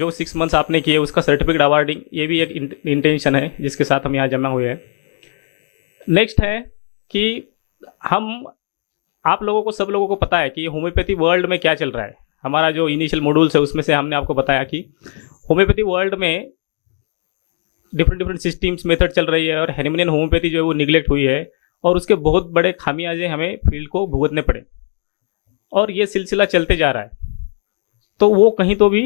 जो 6 मंथ्स आपने किए उसका सर्टिफिकेट अवार्डिंग, ये भी एक इंटेंशन है जिसके साथ हम यहाँ जमा हुए हैं। नेक्स्ट है कि हम आप लोगों को, सब लोगों को पता है कि होम्योपैथी वर्ल्ड में क्या चल रहा है। हमारा जो इनिशियल मॉड्यूल्स है उसमें से हमने आपको बताया कि होम्योपैथी वर्ल्ड में डिफरेंट डिफरेंट सिस्टम्स मेथड चल रही है और हेनिमनियन होम्योपैथी जो है वो निगलेक्ट हुई है और उसके बहुत बड़े खामियाजे हमें फील्ड को भुगतने पड़े और ये सिलसिला चलते जा रहा है। तो वो कहीं तो भी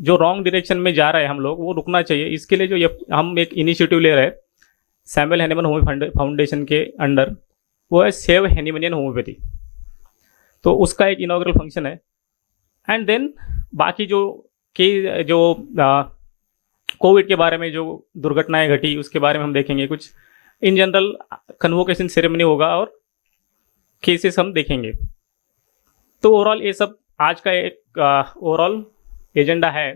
जो रॉन्ग डायरेक्शन में जा रहा है हम लोग, वो रुकना चाहिए। इसके लिए जो ये हम एक इनिशिएटिव ले रहे हैं सैमुअल हैनिमन होम्यो फाउंडेशन के अंडर, वो है सेव हैनिमनियन होम्योपैथी। तो उसका एक इनॉग्रल फंक्शन है। एंड देन बाकी जो कोविड के बारे में जो दुर्घटनाएं घटी उसके बारे में हम देखेंगे। कुछ इन जनरल कन्वोकेशन सेरेमनी होगा और केसेस हम देखेंगे। तो ओवरऑल ये सब आज का एक ओवरऑल एजेंडा है।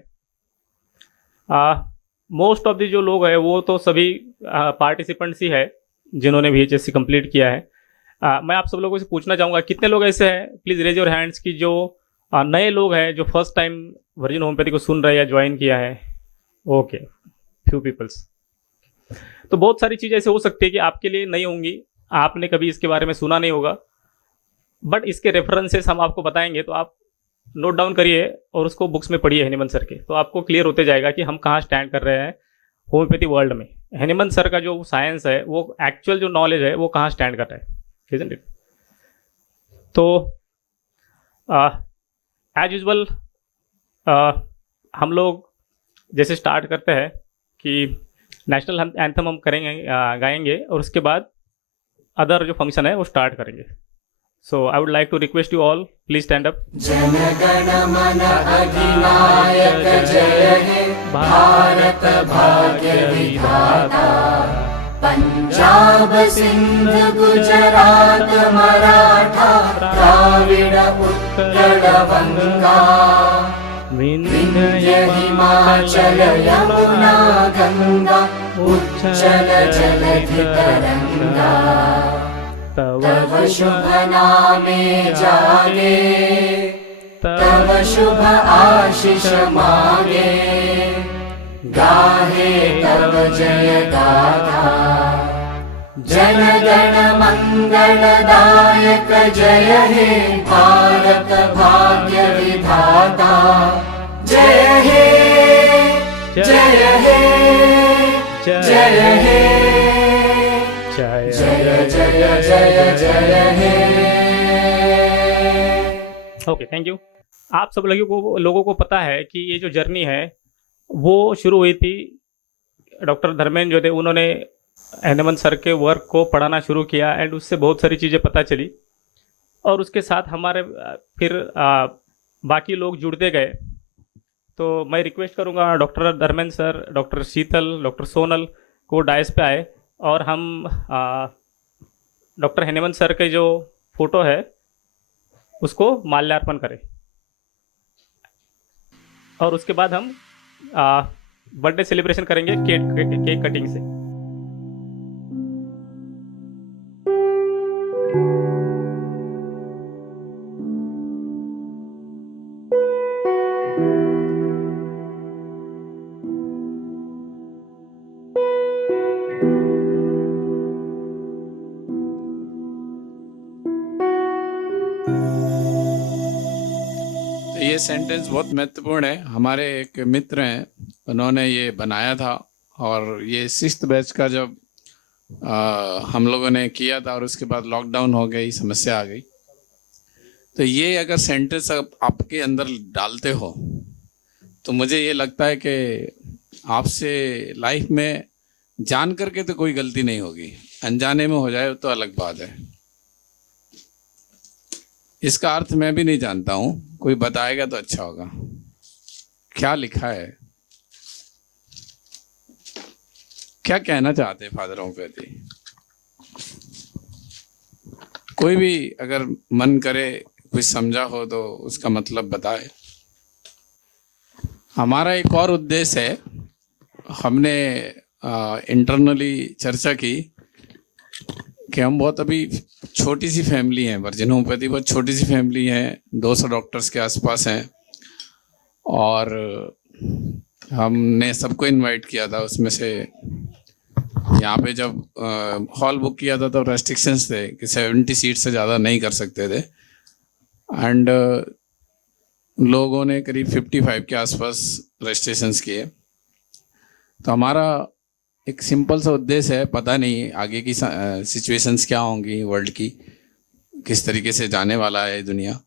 मोस्ट ऑफ द जो लोग हैं वो तो सभी पार्टिसिपेंट्स ही है जिन्होंने VHSC कंप्लीट किया है। मैं आप सब लोगों से पूछना चाहूँगा कितने लोग ऐसे हैं, प्लीज़ रेज योर हैंड्स, की जो नए लोग हैं जो फर्स्ट टाइम वर्जिन होम्योपैथी को सुन रहे हैं या ज्वाइन किया है। Okay, few peoples. तो बहुत सारी चीज़ें ऐसे हो सकती है कि आपके लिए नहीं होंगी, आपने कभी इसके बारे में सुना नहीं होगा, बट इसके रेफरेंसेस हम आपको बताएंगे तो आप नोट डाउन करिए और उसको बुक्स में पढ़िए हैनिमन सर के, तो आपको क्लियर होते जाएगा कि हम कहाँ स्टैंड कर रहे हैं होम्योपैथी वर्ल्ड में। हैनिमन सर का जो साइंस है, वो एक्चुअल जो नॉलेज है वो कहाँ स्टैंड कर रहा है, isn't it? तो एज यूजल हम लोग जैसे स्टार्ट करते हैं कि नेशनल एंथम हम करेंगे, गाएंगे और उसके बाद अदर जो फंक्शन है वो स्टार्ट करेंगे। So I would like to request you all, please stand up. जन गण मन अधिनायक जय हे भारत भाग्य विधाता, पंजाब सिंध गुजरात मराठा द्राविड़ उत्कल बंगा, विंध्य हिमाचल यमुना गंगा उच्चल जलधि तरंगा, तव शुभ नामे जागे तव शुभ आशीष मांगे, गाहे तव जय गाथा, जन गण मंगल दायक जय हे भारत भाग्य विधाता, जय हे जय हे जय हे जय जय जय जय जय हे। Okay, thank you. आप सब लोगों को पता है कि ये जो जर्नी है वो शुरू हुई थी, डॉक्टर धर्मेंद्र जो थे उन्होंने हैनिमन सर के वर्क को पढ़ाना शुरू किया एंड उससे बहुत सारी चीज़ें पता चली और उसके साथ हमारे फिर बाकी लोग जुड़ते गए। तो मैं रिक्वेस्ट करूँगा डॉक्टर धर्मेंद्र सर, डॉक्टर शीतल, डॉक्टर सोनल को डायस पे आए और हम डॉक्टर हैनिमन सर के जो फोटो है उसको माल्यार्पण करें और उसके बाद हम बर्थडे सेलिब्रेशन करेंगे केक कटिंग से। ये सेंटेंस बहुत महत्वपूर्ण है। हमारे एक मित्र हैं, उन्होंने ये बनाया था और ये 6th बैच का जब हम लोगों ने किया था और उसके बाद लॉकडाउन हो गई, समस्या आ गई, तो ये अगर सेंटेंस आपके अंदर डालते हो तो मुझे ये लगता है कि आपसे लाइफ में जान करके तो कोई गलती नहीं होगी, अनजाने में हो जाए तो अलग बात है। इसका अर्थ मैं भी नहीं जानता हूँ, कोई बताएगा तो अच्छा होगा। क्या लिखा है, क्या कहना चाहते फादर होम्योपैथी? कोई भी अगर मन करे कुछ समझा हो तो उसका मतलब बताए। हमारा एक और उद्देश्य है, हमने इंटरनली चर्चा की कि हम बहुत अभी छोटी सी फैमिली हैं, वर्जिन होम्योपैथी बहुत छोटी सी फैमिली है, 200 डॉक्टर्स के आसपास हैं और हमने सबको इनवाइट किया था। उसमें से यहाँ पे जब हॉल बुक किया था तो रेस्ट्रिक्शंस थे कि 70 सीट से ज़्यादा नहीं कर सकते थे। एंड लोगों ने करीब 55 के आसपास रजिस्ट्रेशंस किए। तो हमारा एक सिंपल सा उद्देश्य है, पता नहीं आगे की सिचुएशंस क्या होंगी, वर्ल्ड की किस तरीके से जाने वाला है दुनिया,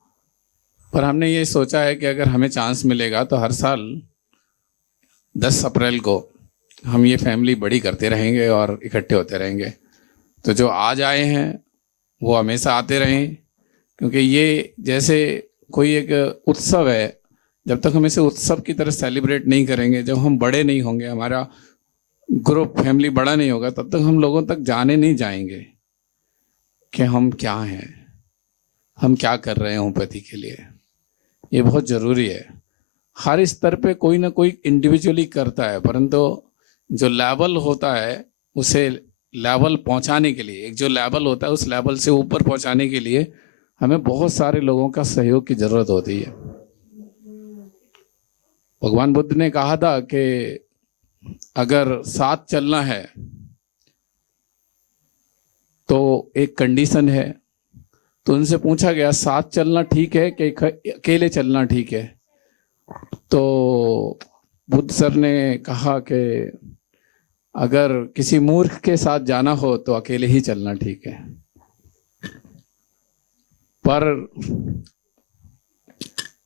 पर हमने ये सोचा है कि अगर हमें चांस मिलेगा तो हर साल 10 अप्रैल को हम ये फैमिली बड़ी करते रहेंगे और इकट्ठे होते रहेंगे। तो जो आज आए हैं वो हमेशा आते रहें, क्योंकि ये जैसे कोई एक उत्सव है, जब तक हम इसे उत्सव की तरह सेलिब्रेट नहीं करेंगे, जब हम बड़े नहीं होंगे, हमारा ग्रुप फैमिली बड़ा नहीं होगा, तब तक हम लोगों तक जाने नहीं जाएंगे कि हम क्या हैं, हम क्या कर रहे हैं होम्योपैथी के लिए। ये बहुत ज़रूरी है। हर स्तर पे कोई ना कोई इंडिविजुअली करता है, परंतु जो लेवल होता है उसे लेवल पहुंचाने के लिए, एक जो लेवल होता है उस लेवल से ऊपर पहुंचाने के लिए हमें बहुत सारे लोगों का सहयोग की ज़रूरत होती है। भगवान बुद्ध ने कहा था कि अगर साथ चलना है तो एक कंडीशन है। तो उनसे पूछा गया साथ चलना ठीक है कि अकेले चलना ठीक है? तो बुद्ध सर ने कहा कि अगर किसी मूर्ख के साथ जाना हो तो अकेले ही चलना ठीक है। पर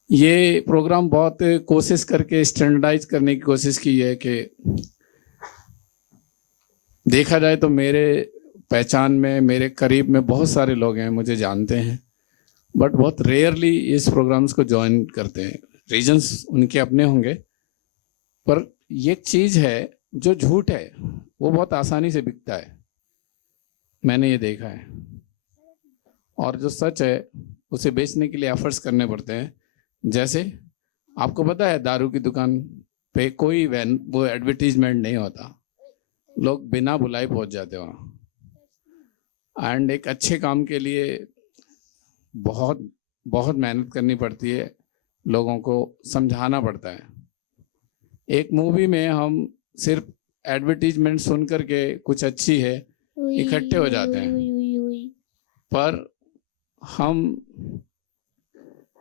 ये प्रोग्राम बहुत कोशिश करके स्टैंडर्डाइज करने की कोशिश की है कि देखा जाए तो मेरे पहचान में, मेरे करीब में बहुत सारे लोग हैं, मुझे जानते हैं, बट बहुत रेयरली इस प्रोग्राम्स को ज्वाइन करते हैं। रीजंस उनके अपने होंगे, पर ये चीज़ है जो झूठ है वो बहुत आसानी से बिकता है, मैंने ये देखा है। और जो सच है उसे बेचने के लिए एफर्ट्स करने पड़ते हैं। जैसे आपको पता है दारू की दुकान पे कोई वो एडवर्टीजमेंट नहीं होता, लोग बिना बुलाए पहुंच जाते वहाँ। एंड एक अच्छे काम के लिए बहुत बहुत मेहनत करनी पड़ती है, लोगों को समझाना पड़ता है। एक मूवी में हम सिर्फ एडवर्टीजमेंट सुन करके कुछ अच्छी है इकट्ठे हो जाते हैं, पर हम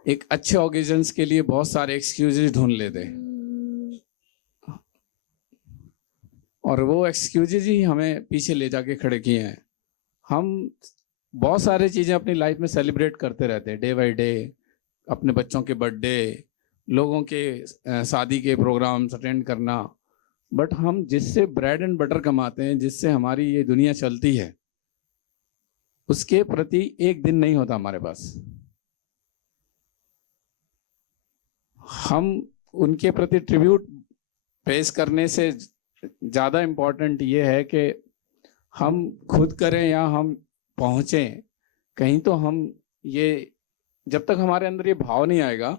एक अच्छे ओकेजन्स के लिए बहुत सारे एक्सक्यूजेज ढूंढ लेते हैं, और वो एक्सक्यूजेज ही हमें पीछे ले जाके खड़े किए हैं। हम बहुत सारी चीज़ें अपनी लाइफ में सेलिब्रेट करते रहते हैं डे बाय डे, अपने बच्चों के बर्थडे, लोगों के शादी के प्रोग्राम्स अटेंड करना, बट हम जिससे ब्रेड एंड बटर कमाते हैं, जिससे हमारी ये दुनिया चलती है, उसके प्रति एक दिन नहीं होता हमारे पास। हम उनके प्रति ट्रिब्यूट पेश करने से ज़्यादा इम्पोर्टेंट ये है कि हम खुद करें या हम पहुँचें कहीं, तो हम ये जब तक हमारे अंदर ये भाव नहीं आएगा,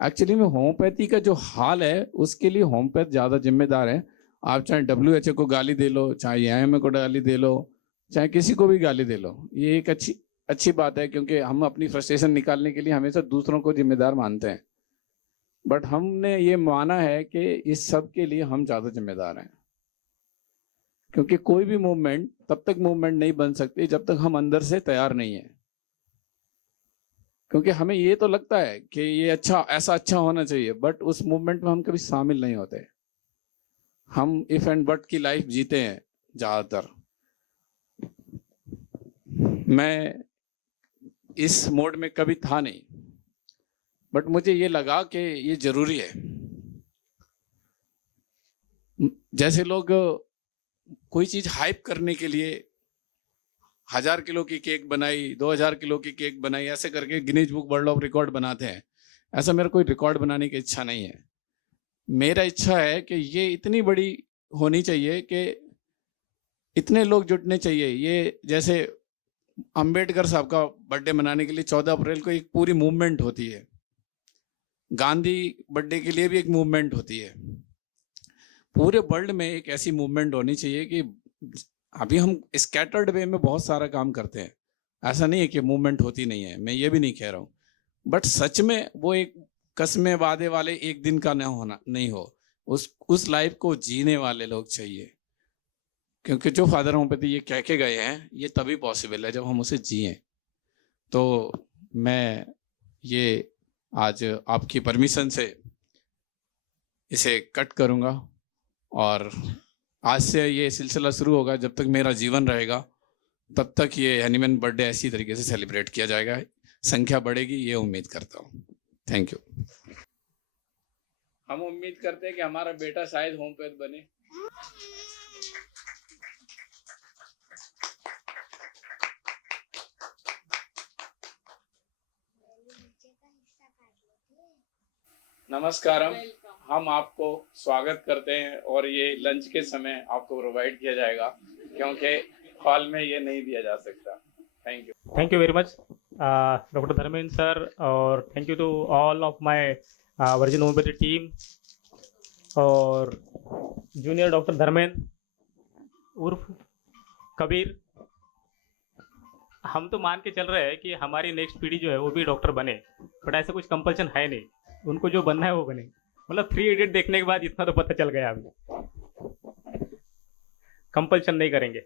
एक्चुअली में होम्योपैथी का जो हाल है उसके लिए होम्योपैथ ज़्यादा जिम्मेदार है। आप चाहे WHO को गाली दे लो, चाहे IMA को गाली दे लो, चाहे किसी को भी गाली दे लो, ये एक अच्छी बात है, क्योंकि हम अपनी फ्रस्ट्रेशन निकालने के लिए हमेशा दूसरों को जिम्मेदार मानते हैं। बट हमने ये माना है कि इस सब के लिए हम ज़्यादा जिम्मेदार हैं, क्योंकि कोई भी मूवमेंट तब तक मूवमेंट नहीं बन सकती जब तक हम अंदर से तैयार नहीं है। क्योंकि हमें ये तो लगता है कि ये ऐसा अच्छा होना चाहिए, बट उस मूवमेंट में हम कभी शामिल नहीं होते। हम इफ एंड बट की लाइफ जीते हैं ज़्यादातर। मैं इस मोड में कभी था नहीं, बट मुझे ये लगा कि ये जरूरी है। जैसे लोग कोई चीज़ हाइप करने के लिए 1000 किलो की केक बनाई, 2000 किलो की केक बनाई, ऐसे करके Guinness book world of record बनाते हैं। ऐसा मेरा कोई रिकॉर्ड बनाने की इच्छा नहीं है। मेरा इच्छा है कि ये इतनी बड़ी होनी चाहिए कि इतने लोग जुटने चाहिए। ये जैसे अंबेडकर साहब का बर्थडे मनाने के लिए 14 अप्रैल को एक पूरी मूवमेंट होती है, गांधी बर्थडे के लिए भी एक मूवमेंट होती है। पूरे वर्ल्ड में एक ऐसी मूवमेंट होनी चाहिए कि अभी हम स्कैटर्ड वे में बहुत सारा काम करते हैं, ऐसा नहीं है कि मूवमेंट होती नहीं है, मैं ये भी नहीं कह रहा हूँ, बट सच में वो एक कसमे वादे वाले एक दिन का नहीं हो। उस लाइफ को जीने वाले लोग चाहिए, क्योंकि जो फादर होम्योपैथी ये कह के गए हैं ये तभी पॉसिबल है जब हम उसे जिए। तो मैं ये आज आपकी परमिशन से इसे कट करूँगा और आज से ये सिलसिला शुरू होगा, जब तक मेरा जीवन रहेगा तब तक ये हनीमैन बर्थडे ऐसी तरीके से सेलिब्रेट किया जाएगा, संख्या बढ़ेगी ये उम्मीद करता हूँ। Thank you. हम उम्मीद करते हैं कि हमारा बेटा शायद होम्योपैथ बने। नमस्कारम, हम आपको स्वागत करते हैं और ये लंच के समय आपको प्रोवाइड किया जाएगा क्योंकि हॉल में ये नहीं दिया जा सकता। Thank you very much doctor Dharmendra sir, और thank you to all of my virgin homeopathy team और जूनियर डॉक्टर धर्मेंद्र उर्फ कबीर। हम तो मान के चल रहे हैं कि हमारी नेक्स्ट पीढ़ी जो है वो भी डॉक्टर बने, बट ऐसा कुछ कंपल्सन है नहीं, उनको जो बनना है वो बने। मतलब 3 इडियट देखने के बाद इतना तो पता चल गया, अभी कंपल्सन नहीं करेंगे।